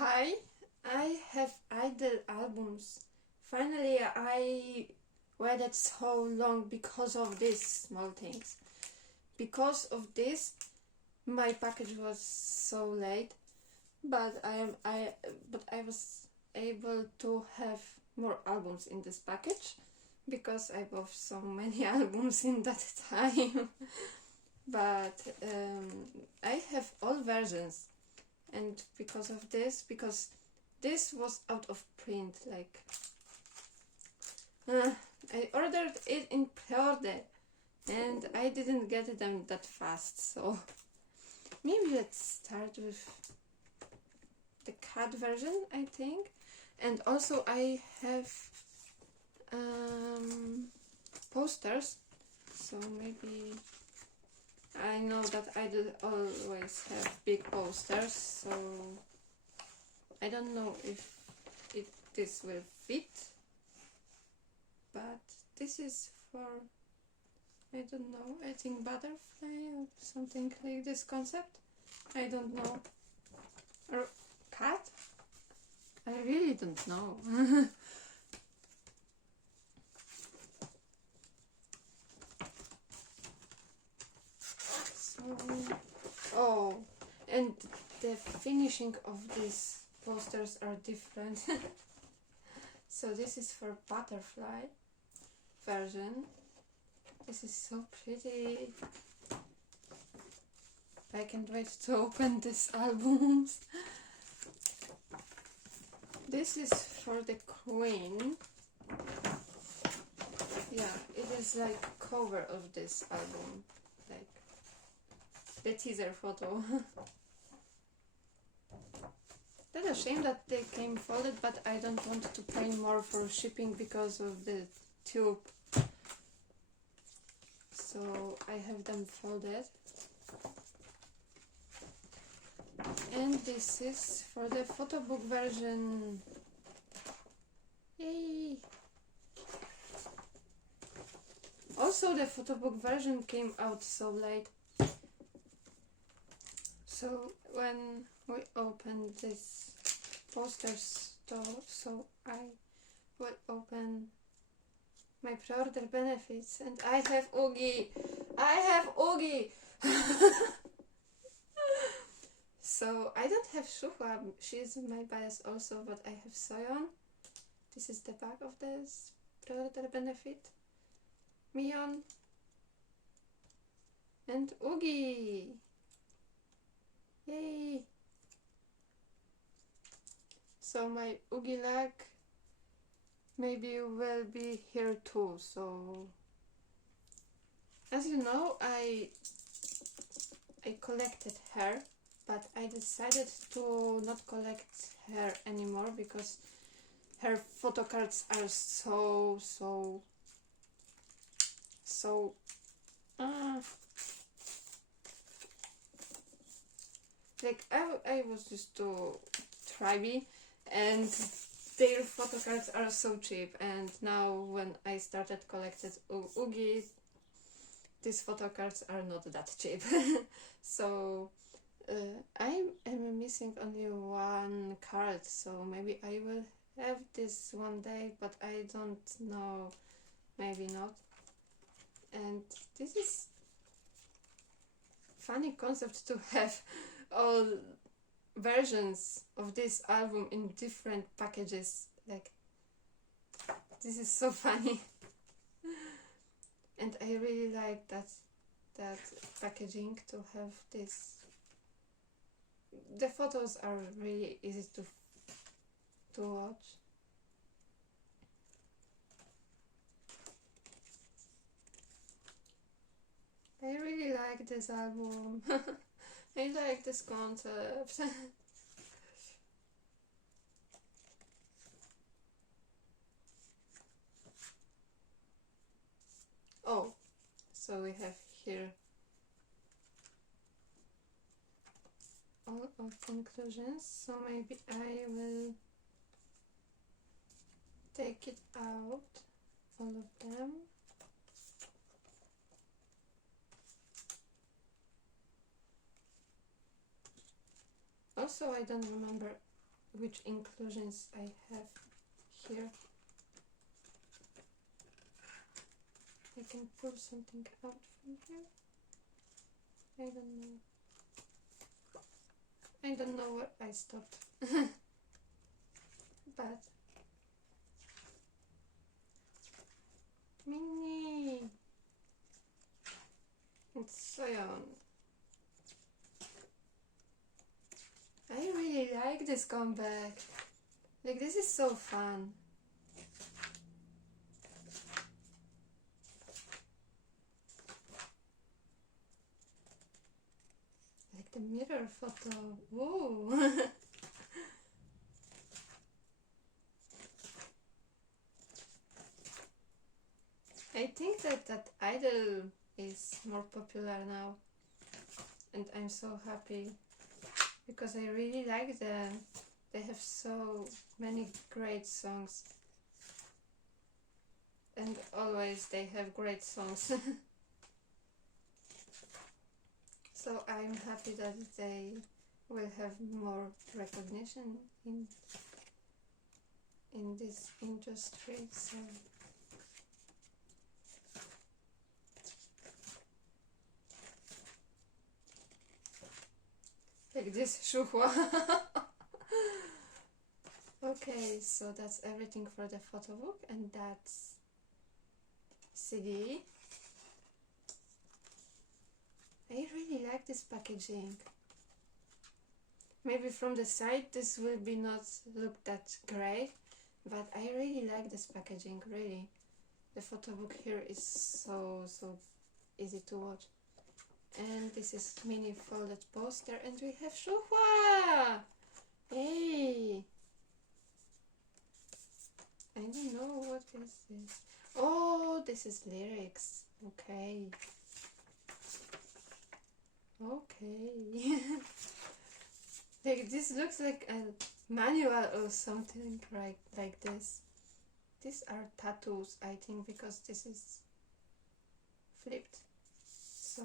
Hi, I have I-Dle albums. Finally, I waited so long because of these small things. Because of this, my package was so late, but I was able to have more albums in this package because I bought so many albums in that time. But I have all versions, and because this was out of print, like I ordered it in pre-order and I didn't get them that fast, so maybe let's start with the cat version, I think. And also I have posters, so maybe I know that I do always have big posters, so I don't know if this will fit, but this is for, I don't know, I think butterfly or something like this concept. I don't know. Or cat? I really don't know. So, oh, and the finishing of these posters are different. So this is for butterfly version. This is so pretty. I can't wait to open these albums. This is for the queen. Yeah, it is like cover of this album, like the teaser photo. That's a shame that they came folded, but I don't want to pay more for shipping because of the tube. So I have them folded. And this is for the photo book version. Yay! Also, the photo book version came out so late. So when we open this poster store, so I will open my pre-order benefits, and I have Oogie! I have Oogie! So I don't have Shuhua, she's my bias also, but I have Soyeon. This is the back of this pre-order benefit. Mion and Oogie! Yay! So my Oogie leg maybe will be here too. So as you know, I collected hair, but I decided to not collect hair anymore because her photo cards are so like I was used to Tribe, and their photo cards are so cheap, and now when I started collecting Oogie, these photo cards are not that cheap. So I am missing only one card, so maybe I will have this one day, but I don't know, maybe not. And this is funny concept to have all versions of this album in different packages. Like, this is so funny. And I really like that packaging, to have this. The photos are really easy to watch. I really like this album. I like this concept. Oh, so we have here all of conclusions, so maybe I will take it out, all of them. Also, I don't remember which inclusions I have here. I can pull something out from here. I don't know where I stopped. But Mini, it's Soyeon. I really like this comeback. Like, this is so fun. Like the mirror photo. Whoa. I think that I-Dle is more popular now, and I'm so happy because I really like them. They have so many great songs, and always they have great songs. So I'm happy that they will have more recognition in this industry. So like this shuhua. Okay, so that's everything for the photo book, and that's CD. I really like this packaging. Maybe from the side this will be not look that great, but I really like this packaging, really. The photo book here is so easy to watch. And this is mini folded poster, and we have shuhua! Hey! I don't know what is this. Oh, this is lyrics. Okay. Okay. Like, this looks like a manual or something like this. These are tattoos, I think, because this is flipped. So,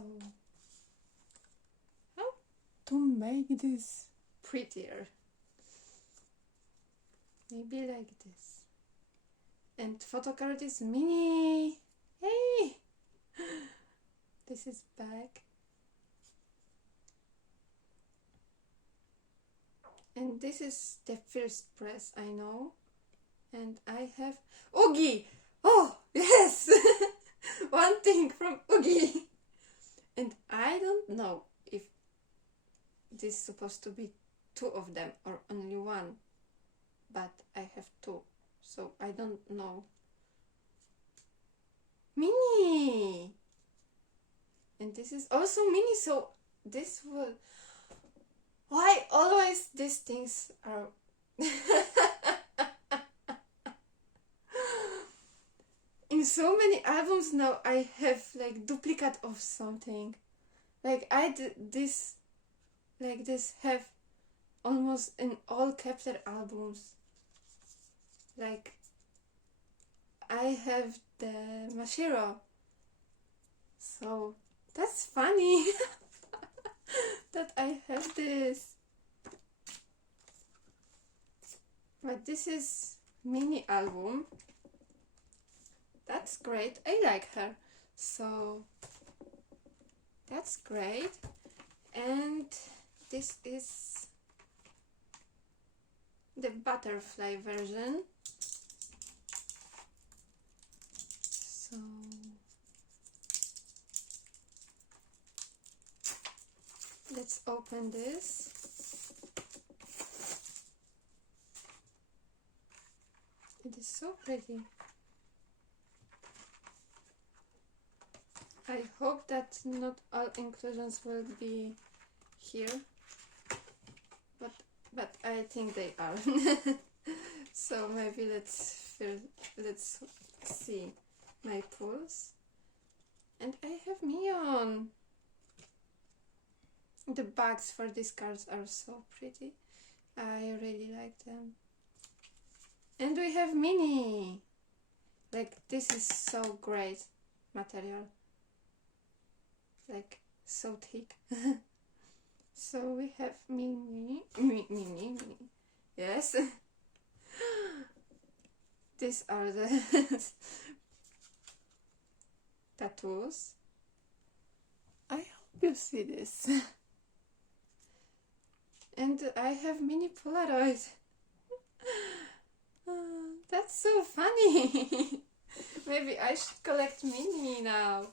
how to make this prettier? Maybe like this. And photo card is mini. Hey! This is back. And this is the first press, I know. And I have Oogie! Oh, yes! One thing from Oogie! And I don't know if this is supposed to be two of them or only one. But I have two, so I don't know. Mini! And this is also mini, so this will... Why always these things are... In so many albums now I have like duplicate of something. Like I did this, like this have almost in all Kepler albums. Like I have the Mashiro. So that's funny. That I have this. But this is mini album. That's great. I like her. So that's great. And this is the butterfly version. So let's open this. It is so pretty. I hope that not all inclusions will be here, but I think they are. So maybe let's see my pulls. And I have Mion. The bags for these cards are so pretty. I really like them. And we have Mini. Like, this is so great material. Like, so thick. So we have Mini. Yes. These are the tattoos. I hope you see this. And I have mini Polaroid. That's so funny. Maybe I should collect mini now.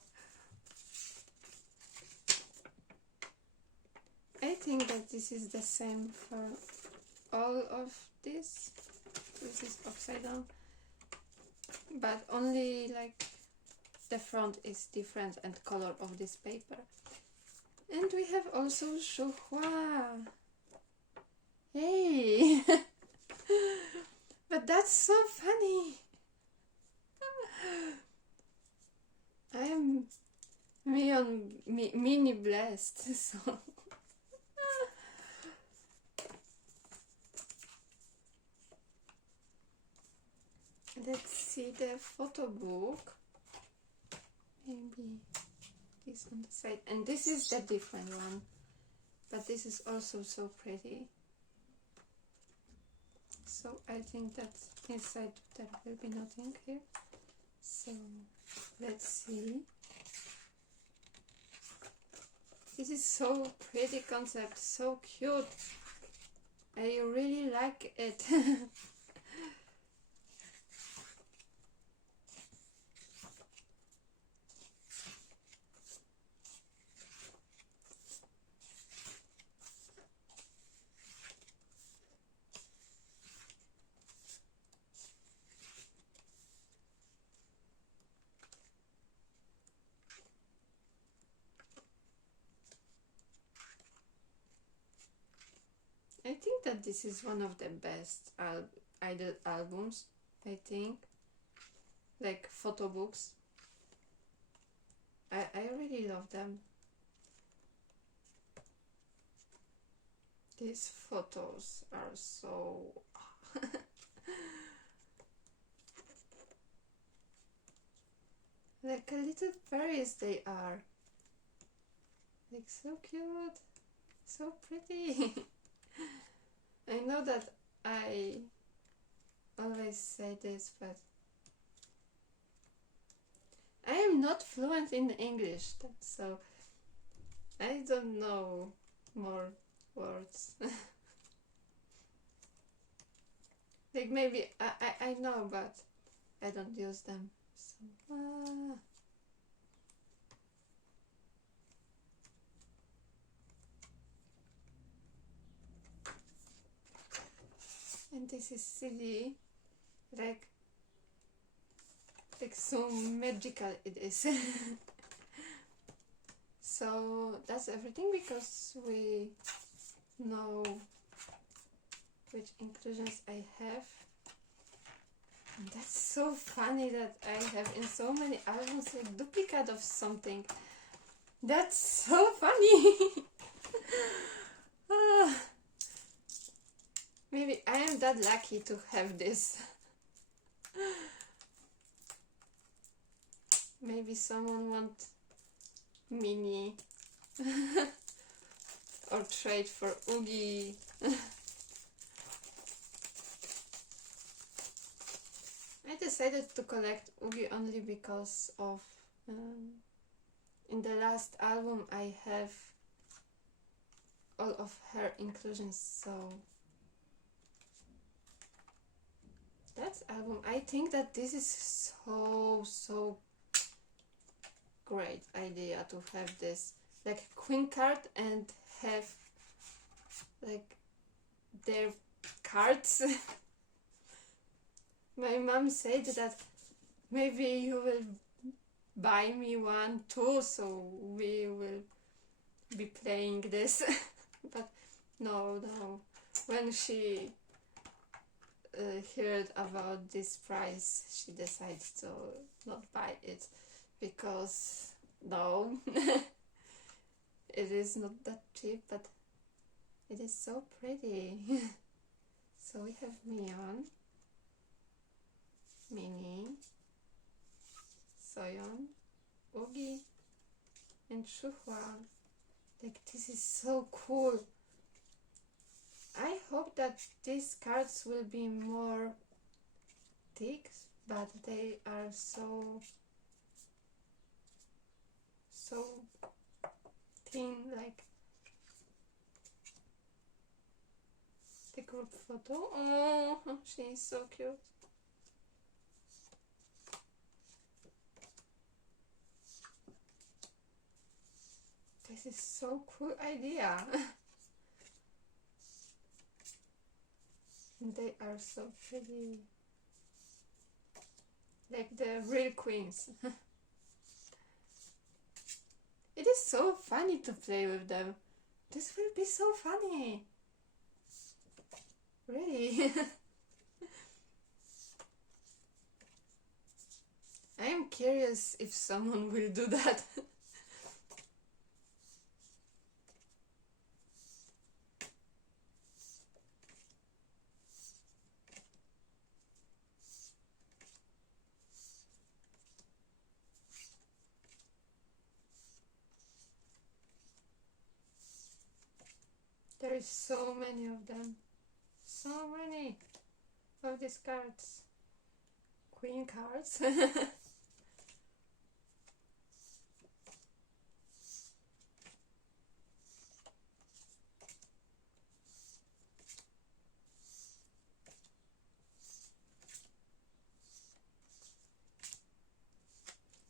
I think that this is the same for all of this. This is upside down. But only like the front is different and color of this paper. And we have also Shuhua. Hey! But that's so funny. I am mini blessed, so. Let's see the photo book. Maybe this on the side. And this is the different one. But this is also so pretty. So I think that inside there will be nothing here. So let's see. This is so pretty concept, so cute. I really like it. I think that this is one of the best I-Dle albums, I think. Like photo books. I really love them. These photos are so... like a little fairies they are. Like so cute. So pretty. I know that I always say this, but I am not fluent in English, so I don't know more words. Like maybe I know, but I don't use them. So, And this is silly, like so magical it is. So that's everything, because we know which inclusions I have. And that's so funny that I have in so many albums a duplicate of something. That's so funny. Maybe I am that lucky to have this. Maybe someone want mini or trade for Oogie. I decided to collect Oogie only because of in the last album I have all of her inclusions, so that album, I think that this is so great idea to have this like queen card and have like their cards. My mom said that maybe you will buy me one too, so we will be playing this. But no, when she heard about this price, she decided to not buy it, because no, it is not that cheap, but it is so pretty. So we have Mion, Mini, Soyeon, Oogie, and Shuhua. Like, this is so cool. I hope that these cards will be more thick, but they are so thin, like the group photo. Oh, she's so cute. This is so cool idea. They are so pretty, like the real queens. It is so funny to play with them. This will be so funny. Really. I am curious if someone will do that. There is so many of them. So many of these cards. Queen cards.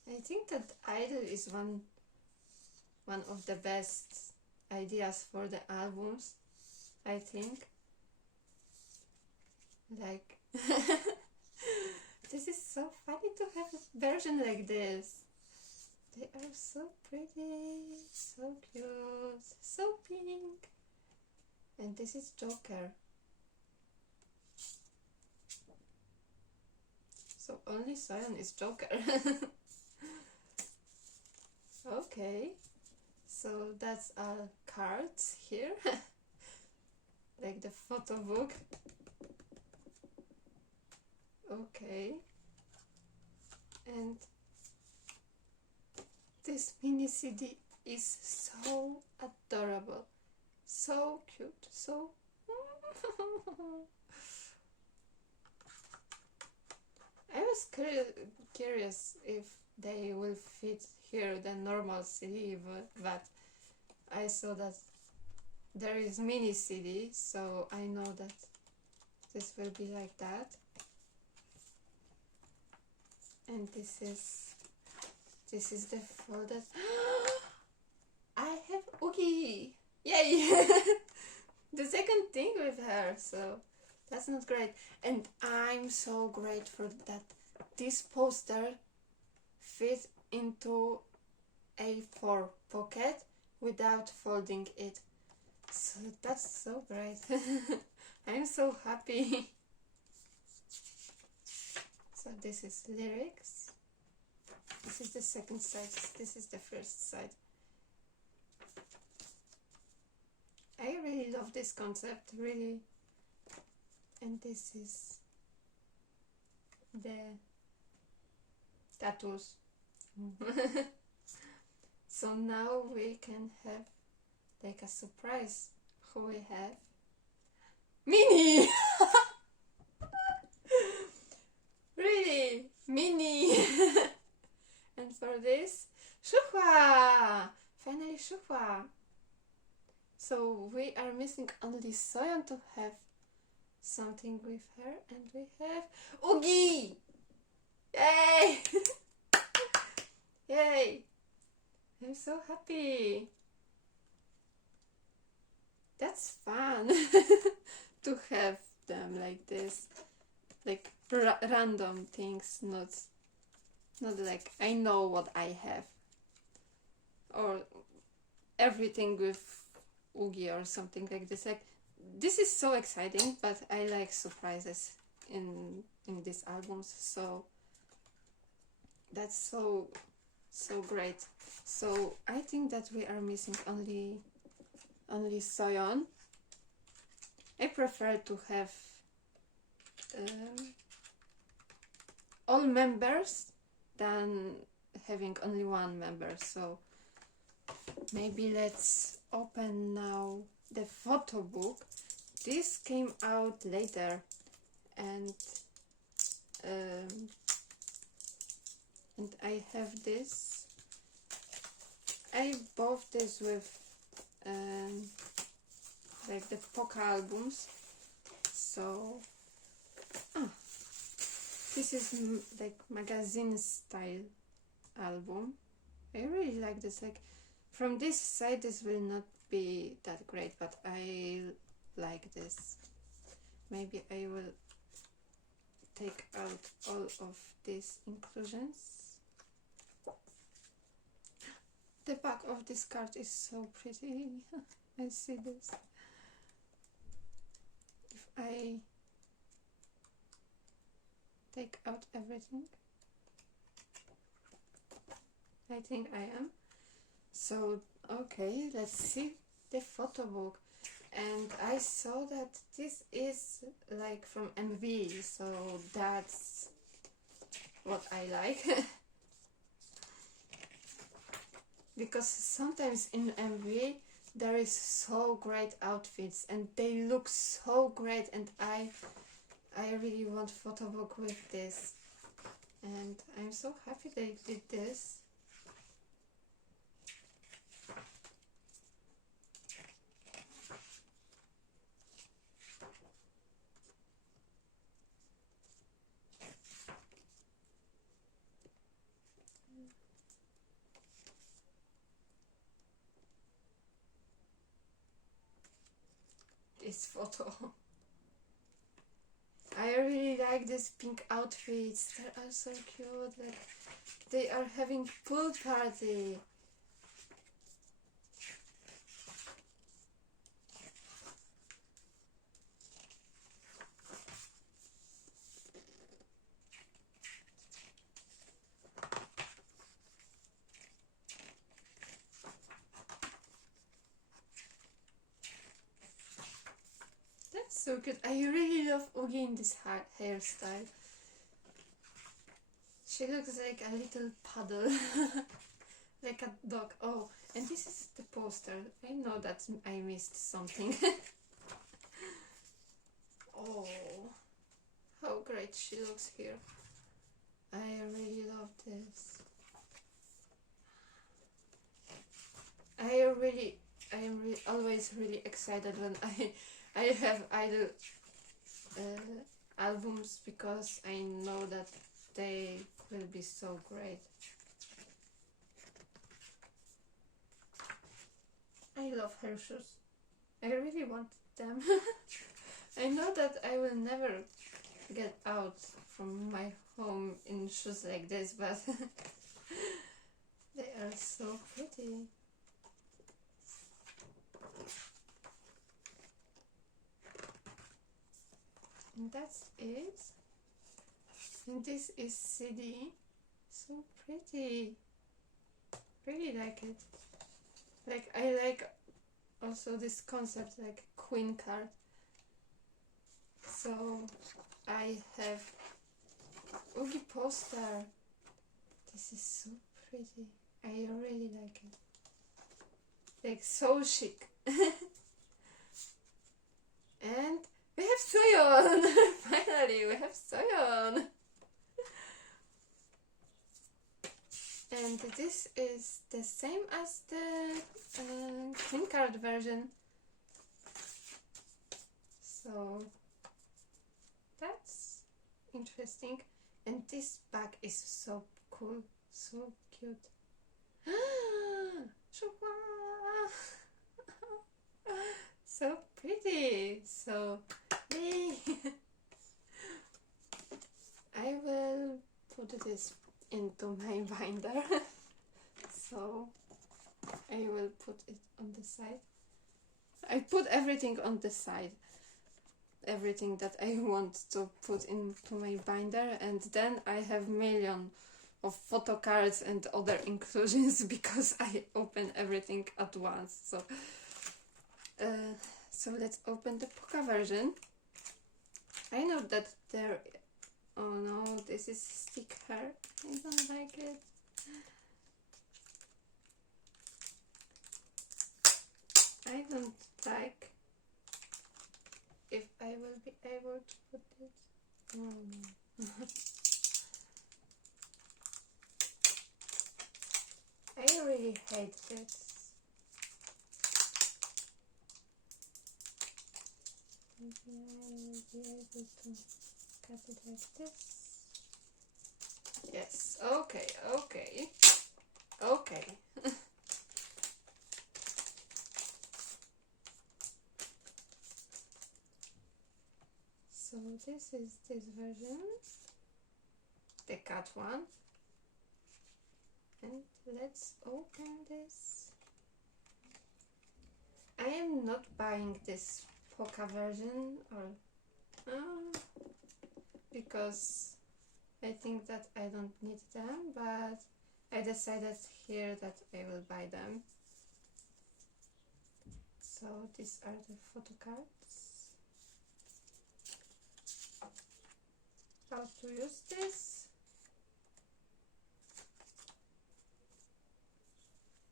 I think that I-Dle is one of the best ideas for the albums. I think. Like this is so funny to have a version like this. They are so pretty, so cute, so pink. And this is Joker. So only Sion is Joker. Okay, so that's our cards here. Like the photo book. Okay, and this mini CD is so adorable, so cute, so I was curious if they will fit here the normal CD, but I saw that there is mini CD, so I know that this will be like that. And this is the folder. I have Oogie! Yay! The second thing with her, so that's not great. And I'm so grateful that this poster fit into A4 pocket without folding it. So that's so great. I'm so happy. So this is lyrics. This is the second side. This is the first side. I really love this concept, really. And this is the tattoos. So now we can have like a surprise. Who we have? Minnie! Really? Minnie! And for this, Shuhua! Finally Shuhua! So we are missing only Soyeon to have something with her, and we have Oogie! Yay! Yay! I'm so happy! That's fun to have them like this, like random things, not like I know what I have, or everything with Oogie or something like this. Like this is so exciting, but I like surprises in these albums, so that's so great. So I think that we are missing only Soyeon. I prefer to have all members than having only one member. So maybe let's open now the photo book. this came out later, and um, I have this. I bought this with like the Poca albums. So this is like magazine style album. I really like this. Like from this side, this will not be that great, but I like this. Maybe I will take out all of these inclusions. The back of this card is so pretty. I see this. If I take out everything, I think I am. So, okay, let's see the photo book. And I saw that this is like from MV, so that's what I like. Because sometimes in MV there is so great outfits and they look so great, and I really want photo book with this, and I'm so happy they did this. This photo. I really like these pink outfits. They are so cute. Like they are having pool party. That's so good. I really love Oogie in this hairstyle. She looks like a little puddle. Like a dog. Oh, and this is the poster. I know that I missed something. Oh, how great she looks here. I really love this. I am always really excited when I have I-Dle albums, because I know that they will be so great. I love her shoes. I really want them. I know that I will never get out from my home in shoes like this, but they are so pretty. And that's it. And this is CD. So pretty. Really like it. Like I like also this concept, like queen card. So I have Oogie poster. This is so pretty. I really like it. Like so chic. And we have Soyeon! Finally, we have Soyeon! And this is the same as the queen card version. So that's interesting. And this bag is so cool, so cute. So pretty. So yay. I will put this into my binder. So I will put it on the side. I put everything on the side, everything that I want to put into my binder, and then I have million of photo cards and other inclusions because I open everything at once. So let's open the Poca version. I know that there. Oh no, this is sticker. I don't like it. I don't like if I will be able to put it. No. I really hate it. Maybe I will be able to cut it like this. Yes, okay, okay, okay. So this is this version, the cut one. And let's open this. I am not buying this Poca version or because I think that I don't need them, but I decided here that I will buy them. So these are the photo cards. How to use this.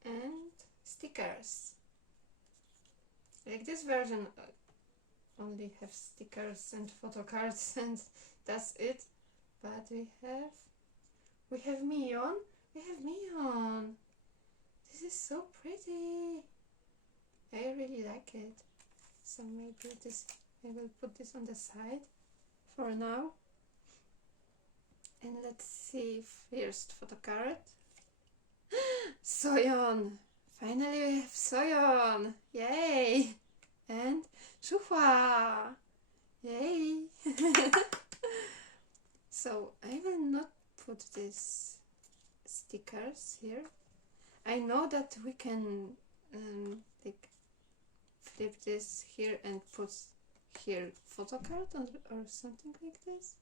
And stickers. Like this version only have stickers and photo cards and that's it. But we have Mion. We have Mion. This is so pretty. I really like it. So maybe this, I will put this on the side for now. And let's see first photo card. Soyeon! Finally we have Soyeon! Yay! And Shuhwa! Yay! So I will not put these stickers here. I know that we can like flip this here and put here photo card or something like this.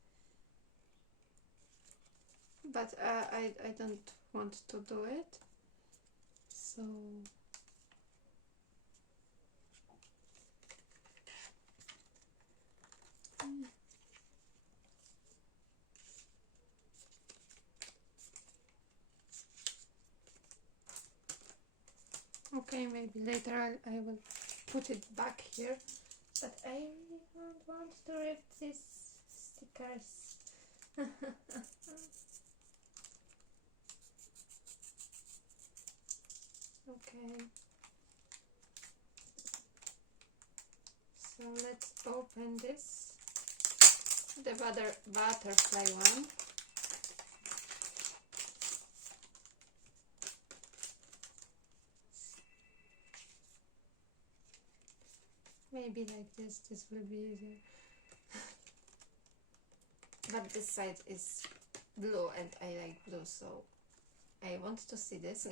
But I don't want to do it. So okay, maybe later I will put it back here, but I really don't want to rip these stickers. Okay, so let's open this, the butterfly one. Maybe like this will be easier. But this side is blue and I like blue, so I want to see this.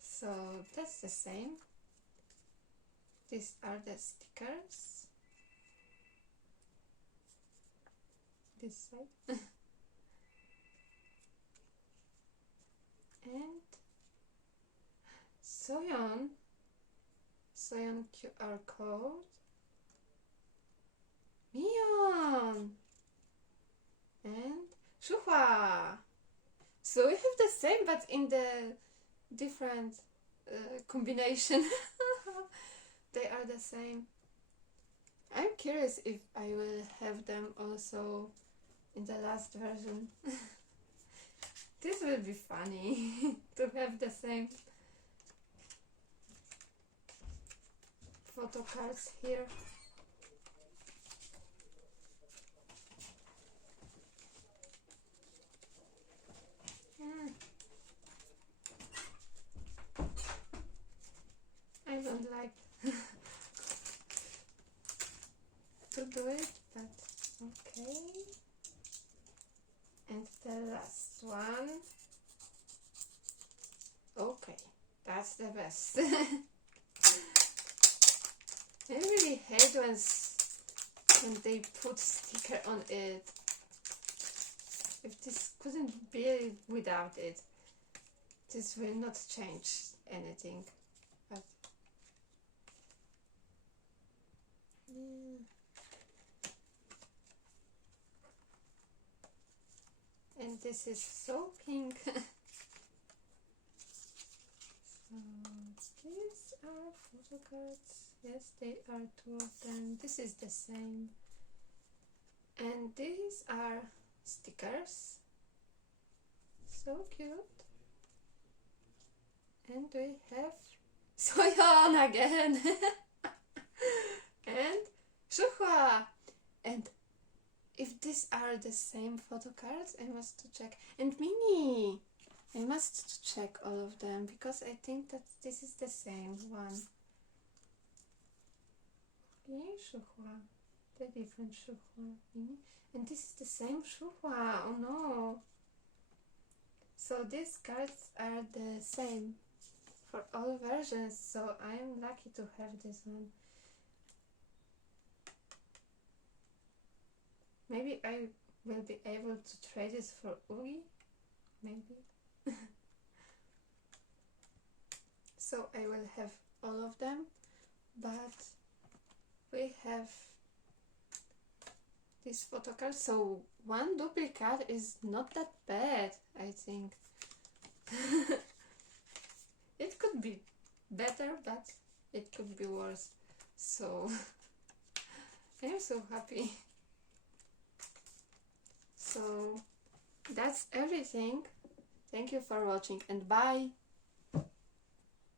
So that's the same. These are the stickers. This side. And Soyeon QR code. Mion! And Shuhwa! So we have the same but in the different combination. They are the same. I'm curious if I will have them also in the last version. This will be funny to have the same photo cards here. I don't like to do it, but okay. And the last one. Okay, that's the best. I really hate when they put sticker on it. If this couldn't be without it, this will not change anything. But yeah. And this is so pink. So these are photo cards. Yes, they are two of them. This is the same. And these are stickers. So cute. And we have Soyeon again. And Shuhwa. And if these are the same photo cards, I must to check. And Minnie. I must check all of them because I think that this is the same one. Okay, Shuhwa. The different Shuhwa. Minnie. And this is the same Shuhwa. Oh no. So these cards are the same for all versions, so I am lucky to have this one. Maybe I will be able to trade this for Ugi, maybe. So I will have all of them, but we have this photo card, so one duplicate is not that bad, I think. It could be better, but it could be worse. So I am so happy. So that's everything. Thank you for watching and bye.